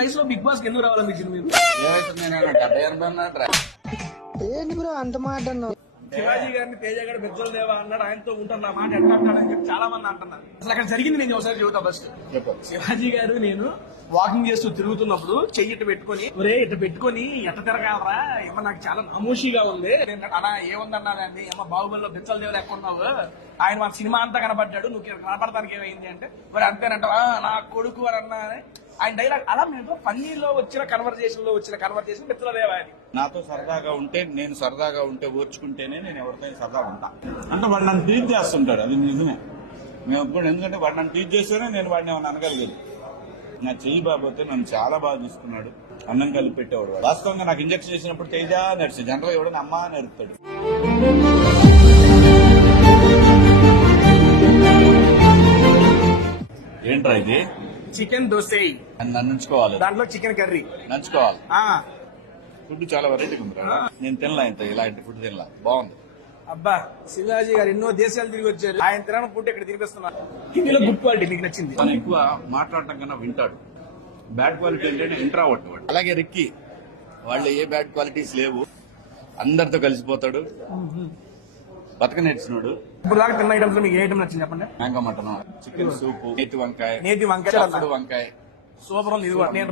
వయసులో big boss ఎందుకు రావాలనిపించింది మీరు? ఏంటి బ్రో అంత మాట అన్నావు? శివాజీ గారిని తేజ గారు బెజ్జల దేవా అన్నాడు, ఆయనతో ఉంటున్నా మాట ఎట్లా అంటాడని చెప్పి చాలా మంది అంటున్నారు. అసలు అక్కడ జరిగింది నేను ఒకసారి చెబుతా. ఫస్ట్ శివాజీ గారు నేను వాకింగ్ చేస్తూ తిరుగుతున్నప్పుడు చెయ్యి ఇట్ట పెట్టుకుని, ఒరే ఇట్ట పెట్టుకుని ఎట్ట తిరగాలరా ఏమో నాకు చాలా నమూషిగా ఉంది. నేను అన్నా ఏముందన్నా దాన్ని ఏమో బాహుబలిలో బెజ్జల దేవా ఎక్కున్నావు, ఆయన మన సినిమా అంతా కనబడ్డాడు, నువ్వు కనపడటానికి ఏమైంది అంటే మరి అంతేనంట నా కొడుకు అని అన్నా. ఆయన డైలాగ్ అలా మేము ఫన్నీలో వచ్చిన కన్వర్జేషన్ బెజ్జల దేవా అని. నాతో సరదాగా ఉంటే నేను సరదాగా ఉంటే ఓర్చుకుంటేనే నేను ఎవరితో సరదాగా ఉంటా అంటే వాడు నన్ను టీచ్ చేస్తుంటాడు. అది నిజమే, మేము ఒప్పుకోండి. ఎందుకంటే వాడు నన్ను టీచ్ చేస్తేనే నేను వాడిని ఏమన్నా అనగలిగేది. నా చెయ్యి బాబోతే నన్ను చాలా బాగా చూసుకున్నాడు, అన్నం కలిపి పెట్టేవాడు. వాస్తవంగా నాకు ఇంజక్షన్ చేసినప్పుడు తేజ నడిచి జనరల్ ఎవడని అమ్మ నడుపుతాడు. ఏంట్రా ఇది? చికెన్ దోశ నంచుకోవాలి, దాంట్లో చికెన్ కర్రీ నంచుకోవాలి. ఫుడ్ చాలా వెరైటీగా ఉంది. నేను తినలా ఇంత ఇలాంటి ఫుడ్ తినలా, బాగుంది. అబ్బా శివాజీ గారు ఎన్నో దేశాలు తిరిగి వచ్చారు, ఆయన తినని ఫుడ్ ఇక్కడ తినిపిస్తున్నారు. హిందీలో గుడ్ క్వాలిటీ మీకు నచ్చింది? తను ఎక్కువ మాట్లాడటం కన్నా వింటాడు. బ్యాడ్ క్వాలిటీ ఏంటంటే ఇంట్రావర్ట్ వాడు. అలాగే రిక్కీ, వాళ్ళు ఏ బ్యాడ్ క్వాలిటీస్ లేవు, అందరితో కలిసిపోతాడు, బతక నేర్చినాడు. ఇప్పుడు దాకా తిన్న ఐటమ్స్ మీకు ఏ ఐటమ్ నచ్చింది చెప్పండి? మ్యాంగో మటన్, చికెన్ సూప్, నేతి వంకాయ, వంకాయ వంకాయ సూపర్ ఉంది. ఇది కూడా నేను